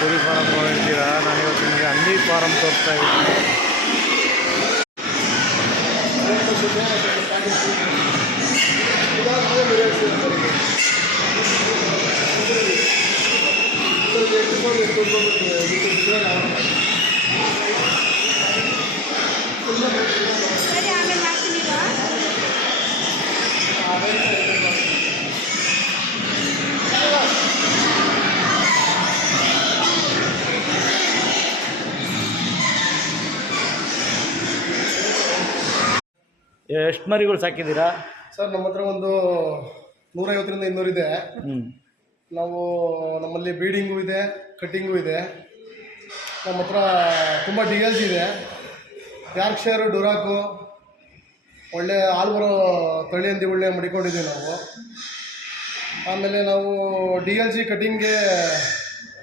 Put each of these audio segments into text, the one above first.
ಕುರಿ ಫಾರಮ್ ನೋಡಿರ್ತೀರಾ. ನಾನು ಇವತ್ತು ನಿಮಗೆ ಹಂದಿ ಫಾರಮ್ ತೋರಿಸ್ತಾ ಇದ್ದೀನಿ. ಎಷ್ಟು ಮರಿಗಳು ಸಾಕಿದ್ದೀರಾ ಸರ್? ನಮ್ಮ ಹತ್ರ ಒಂದು 150ರಿಂದ 200 ಇದೆ. ನಾವು ನಮ್ಮಲ್ಲಿ ಬೀಡಿಂಗು ಇದೆ, ಕಟ್ಟಿಂಗು ಇದೆ. ನಮ್ಮ ಹತ್ರ ತುಂಬ DLG ಇದೆ, ಯಾರ್ಕ್ಷೈರ್, ಡುರಾಕು, ಒಳ್ಳೆ ಹಾಲು ಬರೋ ತಳಿ ಹಂದಿ ಒಳ್ಳೆ ಮಡಿಕೊಂಡಿದ್ದೀವಿ ನಾವು. ಆಮೇಲೆ ನಾವು DLG ಕಟ್ಟಿಂಗ್ಗೆ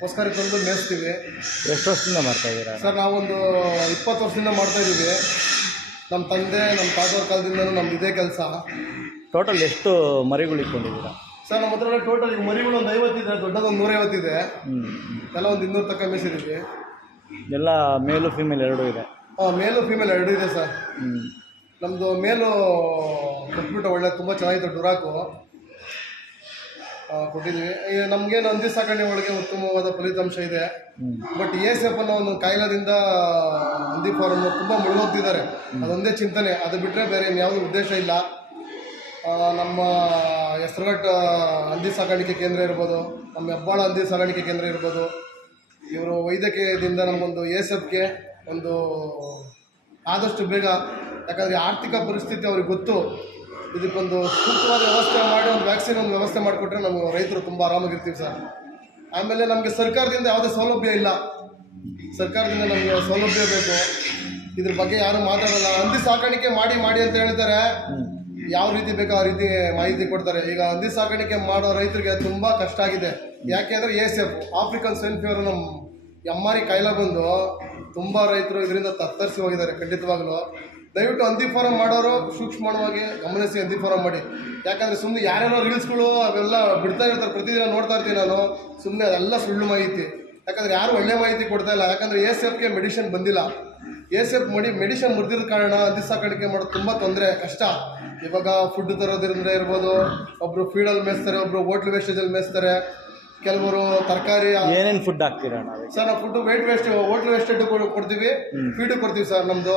ಹೊಸ್ಕರಿ ತಂದು ಮೇಯಿಸ್ತೀವಿ. ಎಷ್ಟು ವರ್ಷದಿಂದ ಮಾಡ್ತಾಯಿದ್ದೀರಾ ಸರ್? ನಾವೊಂದು 20 ವರ್ಷದಿಂದ ಮಾಡ್ತಾಯಿದ್ದೀವಿ. ನಮ್ಮ ತಂದೆ, ನಮ್ಮ ತಾತವ್ರ ಕಾಲದಿಂದಲೂ ನಮ್ದು ಇದೇ ಕೆಲಸ. ಟೋಟಲ್ ಎಷ್ಟು ಮರಿಗಳು ಇಟ್ಕೊಂಡಿದ್ದೀರಾ ಸರ್? ನಮ್ಮ ಹತ್ರ ಟೋಟಲ್ ಈಗ ಮರಿಗಳು ಒಂದು 50 ಇದೆ, ದೊಡ್ಡದೊಂದು 150 ಇದೆ. ಎಲ್ಲ ಒಂದು 200 ತಕ್ಕ ಮೇಯಿಸಿದ್ದೀವಿ. ಎಲ್ಲ ಮೇಲು ಫೀಮೇಲ್ ಎರಡೂ ಇದೆ? ಮೇಲು ಫೀಮೇಲ್ ಎರಡೂ ಇದೆ ಸರ್. ನಮ್ಮದು ಮೇಲು ಕೊಟ್ಬಿಟ್ಟು ಒಳ್ಳೆ ತುಂಬ ಚೆನ್ನಾಗಿತ್ತು, ಡುರಾಕು ಕೊಟ್ಟಿದ್ವಿ. ನಮಗೇನು ಹಂದಿ ಸಾಕಣೆ ಒಳಗೆ ಉತ್ತಮವಾದ ಫಲಿತಾಂಶ ಇದೆ. ಬಟ್ ASF ಅನ್ನೋ ಒಂದು ಕಾಯಿಲೆದಿಂದ ಹಂದಿ ಫಾರಮ್ ತುಂಬ ಮುಳುಗೋಗ್ತಿದ್ದಾರೆ. ಅದೊಂದೇ ಚಿಂತನೆ, ಅದು ಬಿಟ್ಟರೆ ಬೇರೆ ಯಾವುದೇ ಉದ್ದೇಶ ಇಲ್ಲ. ನಮ್ಮ ಹೆಸರುಘಟ್ಟ ಹಂದಿ ಸಾಕಾಣಿಕೆ ಕೇಂದ್ರ ಇರ್ಬೋದು, ನಮ್ಮ ಹೆಬ್ಬಾಳ ಹಂದಿ ಸಾಕಾಣಿಕೆ ಕೇಂದ್ರ ಇರ್ಬೋದು, ಇವರು ವೈದ್ಯಕೀಯದಿಂದ ನಮಗೊಂದು ASFಗೆ ಒಂದು ಆದಷ್ಟು ಬೇಗ, ಯಾಕಂದರೆ ಆರ್ಥಿಕ ಪರಿಸ್ಥಿತಿ ಅವ್ರಿಗೆ ಗೊತ್ತು, ಇದಕ್ಕೊಂದು ಸೂಕ್ತವಾದ ವ್ಯವಸ್ಥೆ ಮಾಡಿ ಒಂದು ವ್ಯಾಕ್ಸಿನ್ ಒಂದು ವ್ಯವಸ್ಥೆ ಮಾಡಿಕೊಟ್ರೆ ನಮ್ಮ ರೈತರು ತುಂಬ ಆರಾಮಾಗಿರ್ತೀವಿ ಸರ್. ಆಮೇಲೆ ನಮಗೆ ಸರ್ಕಾರದಿಂದ ಯಾವುದೇ ಸೌಲಭ್ಯ ಇಲ್ಲ. ಸರ್ಕಾರದಿಂದ ನಮಗೆ ಸೌಲಭ್ಯ ಬೇಕು. ಇದ್ರ ಬಗ್ಗೆ ಯಾರು ಮಾತಾಡೋಲ್ಲ. ಹಂದಿ ಸಾಕಾಣಿಕೆ ಮಾಡಿ ಮಾಡಿ ಅಂತ ಹೇಳ್ತಾರೆ, ಯಾವ ರೀತಿ ಬೇಕೋ ಆ ರೀತಿ ಮಾಹಿತಿ ಕೊಡ್ತಾರೆ. ಈಗ ಹಂದಿ ಸಾಕಾಣಿಕೆ ಮಾಡೋ ರೈತರಿಗೆ ತುಂಬ ಕಷ್ಟ ಆಗಿದೆ. ಯಾಕೆಂದರೆ ASF ಆಫ್ರಿಕನ್ ಸ್ವೈನ್ ಫೀವರ್ ನಮ್ಮ ಎಮ್ಮಾರಿ ಕಾಯಿಲೆ ಬಂದು ತುಂಬ ರೈತರು ಇದರಿಂದ ತತ್ತರಿಸಿ ಹೋಗಿದ್ದಾರೆ. ಖಂಡಿತವಾಗಲೂ ದಯವಿಟ್ಟು ಹಂದಿ ಫಾರಮ್ ಮಾಡೋರು ಸೂಕ್ಷ್ಮವಾಗಿ ಗಮನಿಸಿ ಹಂದಿ ಫಾರಮ್ ಮಾಡಿ. ಯಾಕಂದರೆ ಸುಮ್ಮನೆ ಯಾರ್ಯಾರೋ ರೀಲ್ಸ್ಗಳು ಅವೆಲ್ಲ ಬಿಡ್ತಾ ಇರ್ತಾರೆ, ಪ್ರತಿದಿನ ನೋಡ್ತಾ ಇರ್ತೀನಿ ನಾನು. ಸುಮ್ಮನೆ ಅದೆಲ್ಲ ಸುಳ್ಳು ಮಾಹಿತಿ. ಯಾಕಂದರೆ ಯಾರು ಒಳ್ಳೆ ಮಾಹಿತಿ ಕೊಡ್ತಾ ಇಲ್ಲ. ಯಾಕಂದರೆ ASFಗೆ ಮೆಡಿಷನ್ ಬಂದಿಲ್ಲ. ASF ಮೆಡಿಷನ್ ಮುರಿದಿರೋ ಕಾರಣ ಹಂದಿ ಸಾಕಾಣಿಕೆ ಮಾಡೋದು ತುಂಬ ತೊಂದರೆ, ಕಷ್ಟ. ಇವಾಗ ಫುಡ್ ತರೋದ್ರಿಂದ ಇರ್ಬೋದು, ಒಬ್ಬರು ಫೀಡಲ್ಲಿ ಮೇಯಿಸ್ತಾರೆ, ಒಬ್ಬರು ಹೋಟ್ಲ್ ವೇಸ್ಟೇಜಲ್ಲಿ ಮೇಯಿಸ್ತಾರೆ, ಕೆಲವರು ತರಕಾರಿ. ಏನೇನು ಫುಡ್ ಹಾಕ್ತೀರಾ ನಾವು? ಸರ್ ನಾವು ಫುಡ್ ಹೋಟ್ಲ್ ವೇಸ್ಟೇಜ್ ಕೊಡ್ತೀವಿ, ಫೀಡು ಕೊಡ್ತೀವಿ ಸರ್. ನಮ್ಮದು